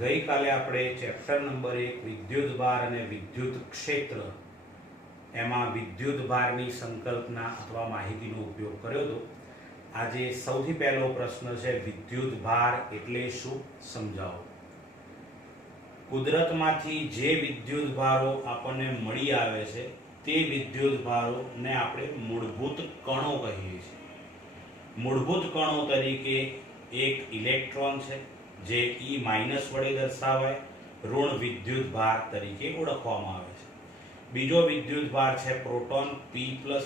ગઈ કાલે આપણે ચેપ્ટર નંબર 1 વિદ્યુત ભાર અને વિદ્યુત ક્ષેત્ર એમાં વિદ્યુત ભારની સંકલ્પના અથવા માહિતીનો ઉપયોગ કર્યો હતો. આજે સૌથી પહેલો પ્રશ્ન છે વિદ્યુત ભાર એટલે શું, સમજાવો. કુદરતમાંથી જે વિદ્યુત ભારો આપણને મળી આવે છે તે વિદ્યુત ભારોને આપણે મૂળભૂત કણો કહીએ છીએ. મૂળભૂત કણો તરીકે એક ઇલેક્ટ્રોન છે જે E- વડે દર્શાવાય, ઋણ વિદ્યુત ભાર તરીકે ઓળખવામાં આવે છે. બીજો વિદ્યુત ભાર છે પ્રોટોન, P+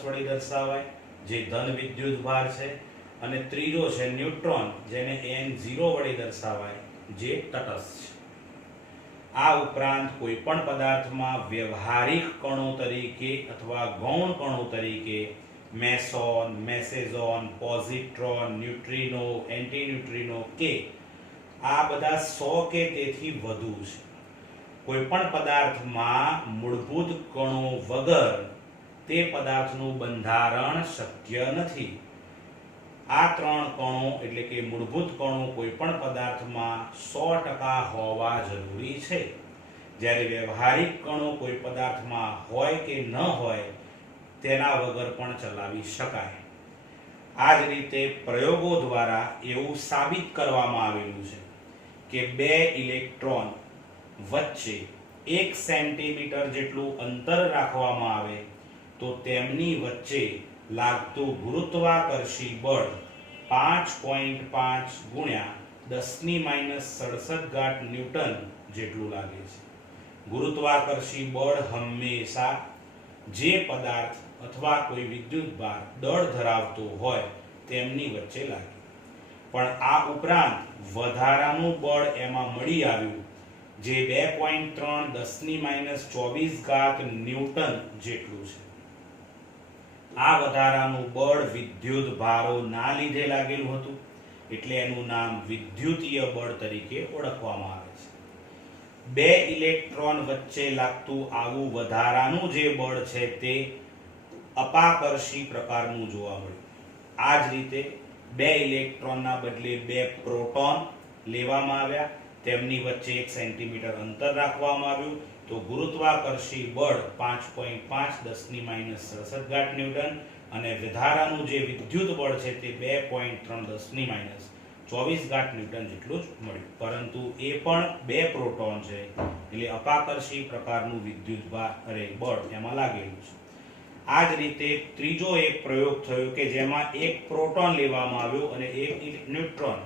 વડે દર્શાવાય, જે ધન વિદ્યુત ભાર છે. અને ત્રીજો છે ન્યુટ્રોન, જેને N0 વડે દર્શાવાય, જે તટસ્થ છે. આ ઉપરાંત કોઈ પણ પદાર્થમાં વ્યવહારિક કણો તરીકે અથવા ગૌણ કણો તરીકે મેસોન, મેસેઝોન, પોઝિટ્રોન, ન્યુટ્રિનો, એન્ટીન્યુટ્રિનો કે આ બધા 100 કે તેથી વધુ છે. કોઈ પણ પદાર્થમાં મૂળભૂત કણો વગર તે પદાર્થનું બંધારણ શક્ય નથી. આ 3 કણો એટલે કે મૂળભૂત કણો કોઈ પણ પદાર્થમાં 100% હોવા જરૂરી છે. જ્યારે વ્યવહારિક કણો કોઈ પદાર્થમાં હોય કે ન હોય તેના વગર પણ ચલાવી શકાય. આ જ રીતે પ્રયોગો દ્વારા એવું સાબિત કરવામાં આવેલું છે કે 2 ઇલેક્ટ્રોન વચ્ચે 1 સેન્ટીમીટર જેટલું અંતર રાખવામાં આવે તો તેમની વચ્ચે લાગતું ગુરુત્વાકર્ષી બળ 5.5 ગુણ્યા 10⁻⁻67 ન્યૂટન જેટલું લાગે છે. ગુરુત્વાકર્ષી બળ હંમેશા જે પદાર્થ અથવા કોઈ વિદ્યુત ભાર દળ ધરાવતો હોય તેમની વચ્ચે લાગે. પણ આ ઉપરાંત વધારાનું બળ એમાં મળી આવ્યું જે 2.3 10⁻24 ન્યૂટન જેટલું છે. આ વધારાનું બળ વિદ્યુત ભારોના લીધે લાગેલું હતું, એટલે એનું નામ વિદ્યુતીય બળ તરીકે ઓળખવામાં આવે છે. 2 ઇલેક્ટ્રોન વચ્ચે લાગતું આવું વધારાનું જે બળ છે તે અપાકર્ષી પ્રકારનું જોવા મળ્યું. આ જ રીતે 2 ઇલેક્ટ્રોનના બદલે 2 પ્રોટોન લેવામાં આવ્યા, તેમની વચ્ચે 1 સેન્ટીમીટર અંતર રાખવામાં આવ્યું તો ગુરુત્વાકર્ષી બળ 5.5 10⁻⁻67 ન્યૂટન અને વધારાનું જે વિદ્યુત બળ છે તે 2.3 10⁻24 ન્યૂટન જેટલું જ મળ્યું. પરંતુ એ પણ 2 પ્રોટોન છે એટલે અપાકર્ષી પ્રકારનું વિદ્યુત બળ એમાં લાગેલું છે. આ જ રીતે ત્રીજો એક પ્રયોગ થયો કે જેમાં 1 પ્રોટોન લેવામાં આવ્યો અને 1 ન્યુટ્રોન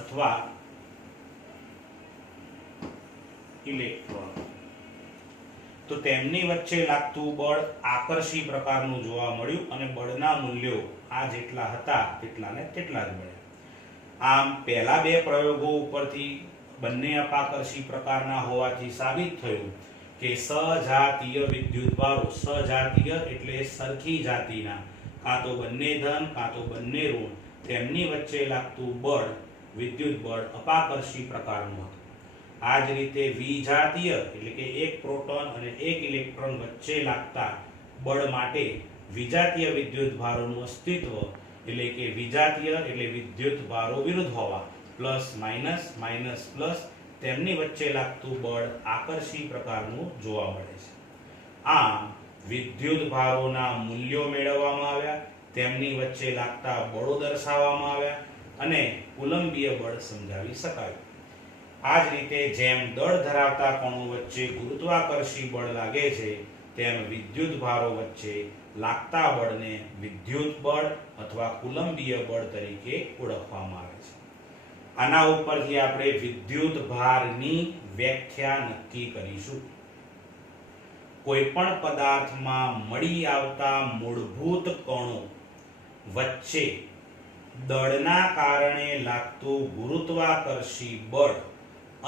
અથવા ઇલેક્ટ્રોન, તો તેમની વચ્ચે લાગતું બળ આકર્ષી પ્રકારનું જોવા મળ્યું અને બળના મૂલ્યો આ જેટલા હતા તેટલાને તેટલા જ મળ્યા. આમ પહેલા 2 પ્રયોગો ઉપરથી બંને અપાકર્ષી પ્રકારના હોવાથી સાબિત થયું કે સજાતીય વિદ્યુત ભારો, સજાતીય એટલે સરખી જાતિના, કાં તો બંને ધન કાં તો બંને ઋણ, તેમની વચ્ચે લાગતું બળ વિદ્યુત બળ અપાકર્ષી પ્રકારનું હતું. આ જ રીતે વિજાતીય એટલે કે 1 પ્રોટોન અને 1 ઇલેક્ટ્રોન વચ્ચે લાગતા બળ માટે વિજાતીય વિદ્યુત ભારોનું અસ્તિત્વ એટલે કે વિજાતીય એટલે વિદ્યુત ભારો વિરુદ્ધ હોવા, પ્લસ માઇનસ માઇનસ પ્લસ, તેમની વચ્ચે લાગતું બળ આકર્ષી પ્રકારનું જોવા મળે છે. આમ વિદ્યુત ભારોના મૂલ્યો મેળવવામાં આવ્યા, તેમની વચ્ચે લાગતા બળો દર્શાવવામાં આવ્યા અને કુલંબીય બળ સમજાવી શકાયું. આ જ રીતે જેમ દળ ધરાવતા કણો વચ્ચે ગુરુત્વાકર્ષી બળ લાગે છે તેમ વિદ્યુત ભારો વચ્ચે લાગતા બળને વિદ્યુત બળ અથવા કુલંબીય બળ તરીકે ઓળખવામાં આવે છે. આના ઉપરથી આપણે વિદ્યુત ભારની વ્યાખ્યા નક્કી કરીશું. કોઈ પણ પદાર્થમાં મળી આવતા મૂળભૂત કણો વચ્ચે દળના કારણે લાગતું ગુરુત્વાકર્ષી બળ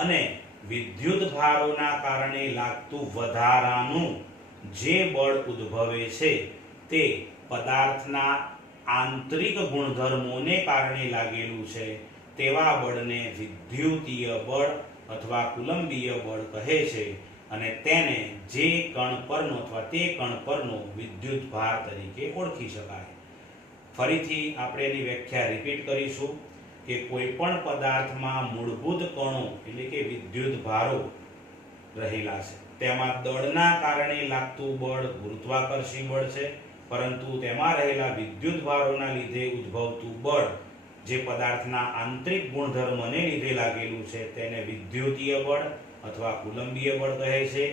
અને વિદ્યુત ભારોના કારણે લાગતું વધારાનું જે બળ ઉદ્ભવે છે તે પદાર્થના આંતરિક ગુણધર્મોને કારણે લાગેલું છે તેવા બળને વિદ્યુતીય બળ અથવા કુલંબીય બળ કહે છે અને તેને જે કણ પરનો અથવા તે કણ પરનો વિદ્યુત ભાર તરીકે ઓળખી શકાય. ફરીથી આપણે એની વ્યાખ્યા રિપીટ કરીશું કે કોઈ પણ પદાર્થમાં મૂળભૂત કણો એટલે કે વિદ્યુત ભારો રહેલા છે. તેમાં દળના કારણે લાગતું બળ ગુરુત્વાકર્ષી બળ છે, પરંતુ તેમાં રહેલા વિદ્યુત ભારોના લીધે ઉદ્ભવતું બળ જે પદાર્થના આંતરિક ગુણધર્મને લીધે લાગેલું છે તેને વિદ્યુતીય બળ અથવા કુલંબીય બળ કહે છે,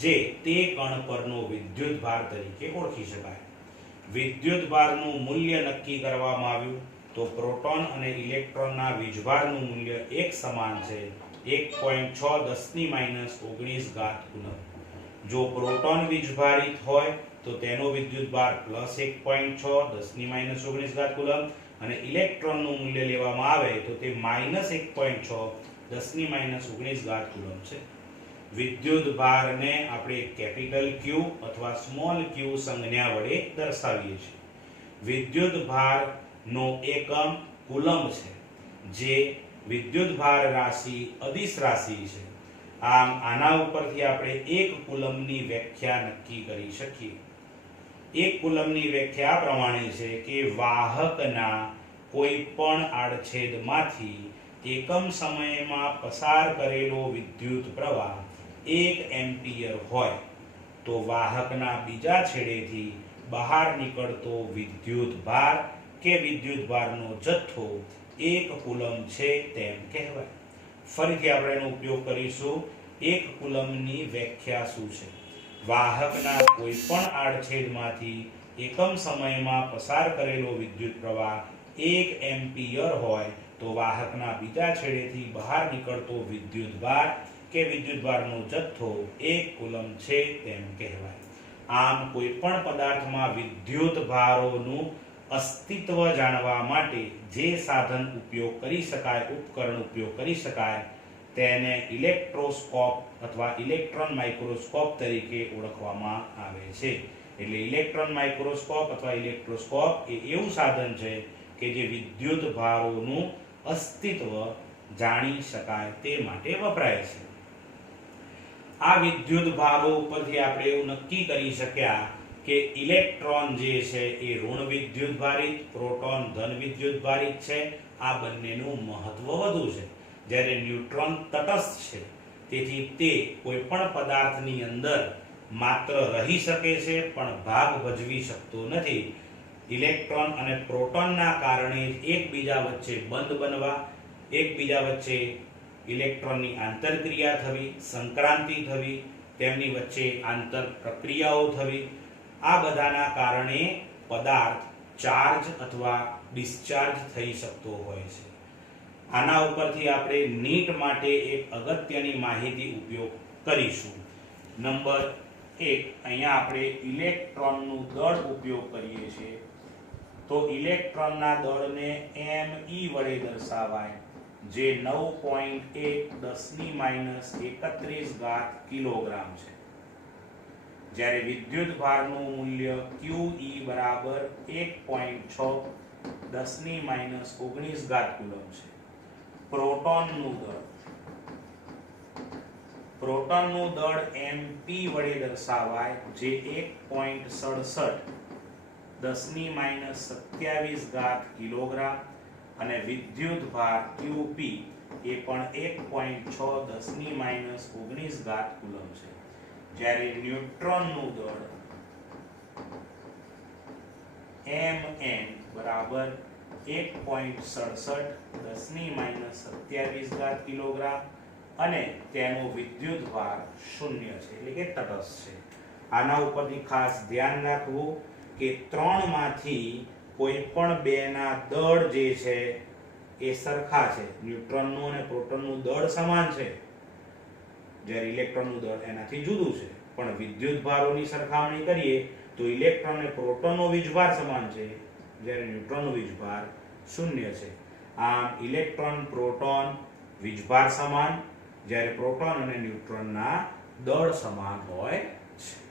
જે તે કણ પરનો વિદ્યુત ભાર તરીકે ઓળખી શકાય. વિદ્યુત ભારનું મૂલ્ય નક્કી કરવામાં આવ્યું તો પ્રોટોન અને ઇલેક્ટ્રોનના વીજભારનું મૂલ્ય એક સમાન છે, 1.6 10⁻⁹ કુલમ. જો પ્રોટોન વીજભારિત હોય તો તેનો વિદ્યુતભાર +1.6 10⁻⁹ કુલમ અને ઇલેક્ટ્રોનનું મૂલ્ય લેવામાં આવે તો તે -1.6 10⁻⁹ કુલમ છે. વિદ્યુતભારને આપણે કેપિટલ Q અથવા સ્મોલ q સંજ્ઞા વડે દર્શાવીએ છીએ. વિદ્યુતભારનો એકમ કુલમ છે, જે વિદ્યુતભાર રાશિ અદિશ રાશિ છે. આમ આના ઉપરથી આપણે એક કુલમની વ્યાખ્યા નક્કી કરી શકીએ. એક કુલમની વ્યાખ્યા આ પ્રમાણે છે કે વાહકના કોઈ પણ આડછેદમાંથી એકમ સમયમાં પસાર કરેલો વિદ્યુત પ્રવાહ 1 એમ્પિયર હોય તો વાહકના બીજા છેડેથી બહાર નીકળતો વિદ્યુત ભાર કે વિદ્યુત ભારનો જથ્થો 1 કુલમ છે તેમ કહેવાય. ફરીથી આપણે એનો ઉપયોગ કરીશું. એક કુલમની વ્યાખ્યા શું છે? વાહકના કોઈ પણ આડછેદમાંથી એકમ સમયમાં પસાર કરેલો વિદ્યુત પ્રવાહ 1 એમ્પિયર હોય તો વાહકના બીજા છેડેથી બહાર નીકળતો વિદ્યુત ભાર કે વિદ્યુત ભારનો જથ્થો 1 કુલમ છે તેમ કહેવાય. આમ કોઈ પણ પદાર્થમાં વિદ્યુત ભારોનું અસ્તિત્વ જાણવા માટે જે સાધન ઉપયોગ કરી શકાય, ઉપકરણ ઉપયોગ કરી શકાય, તેને ઇલેક્ટ્રોસ્કોપ અથવા ઇલેક્ટ્રોન માઇક્રોસ્કોપ તરીકે ઓળખવામાં આવે છે. એટલે ઇલેક્ટ્રોન માઇક્રોસ્કોપ અથવા ઇલેક્ટ્રોસ્કોપ એ એવું સાધન છે કે જે વિદ્યુત ભારોનું અસ્તિત્વ જાણી શકાય તે માટે વપરાય છે. આ વિદ્યુત ભારો ઉપરથી આપણે એવું નક્કી કરી શક્યા કે ઇલેક્ટ્રોન જે છે એ ઋણ વિદ્યુત ભારિત, પ્રોટોન ધન વિદ્યુત ભારિત છે. આ બંનેનું મહત્વ વધુ છે, જ્યારે ન્યુટ્રોન તટસ્થ છે. તેથી તે કોઈ પણ પદાર્થની અંદર માત્ર રહી શકે છે પણ ભાગ ભજવી શકતો નથી. ઇલેક્ટ્રોન અને પ્રોટોનના કારણે એકબીજા વચ્ચે બંધ બનવા, એકબીજા વચ્ચે ઇલેક્ટ્રોનની આંતરક્રિયા થવી, સંક્રાંતિ થવી, તેમની વચ્ચે આંતર પ્રક્રિયાઓ થવી, આ બધાના કારણે પદાર્થ ચાર્જ અથવા ડિસ્ચાર્જ થઈ શકતો હોય છે. આના ઉપરથી આપણે નીટ માટે એક અગત્યની માહિતી ઉપયોગ કરીશું. નંબર 1, અહીંયા આપણે ઇલેક્ટ્રોનનું દળ ઉપયોગ કરીએ છીએ. તો ઇલેક્ટ્રોનના દળને me વડે દર્શાવાય, જે 9.1 10⁻31 કિલોગ્રામ છે. જ્યારે વિદ્યુત ભારનું મૂલ્ય QE બરાબર 1.6 10⁻19 કુલમ છે. પ્રોટોનનું દળ MP વડે દર્શાવાય, જે 1.67 10⁻27 કિલોગ્રામ અને વિદ્યુત ભાર QP એ પણ 1.6 10⁻19 કુલમ છે. જ્યારે ન્યુટ્રોનનું દળ Mn બરાબર 1.67 10⁻27 કિલોગ્રામ અને તેનો વિદ્યુત ભાર 0 છે, એટલે કે તટસ્થ છે. આના ઉપરથી ખાસ ધ્યાન રાખવું કે 3 માંથી કોઈ પણ બેના દળ જે છે એ સરખા છે. ન્યુટ્રોનનું અને પ્રોટોનનું દળ સમાન છે, જ્યારે ઇલેક્ટ્રોનનું દળ એનાથી જુદું છે. પણ વિદ્યુત ભારોની સરખામણી કરીએ તો ઇલેક્ટ્રોન અને પ્રોટોનનો વીજભાર સમાન છે, જ્યારે ન્યુટ્રોનનો વીજભાર 0 છે. આમ ઇલેક્ટ્રોન પ્રોટોન વીજભાર સમાન, જ્યારે પ્રોટોન અને ન્યુટ્રોનના દળ સમાન હોય છે.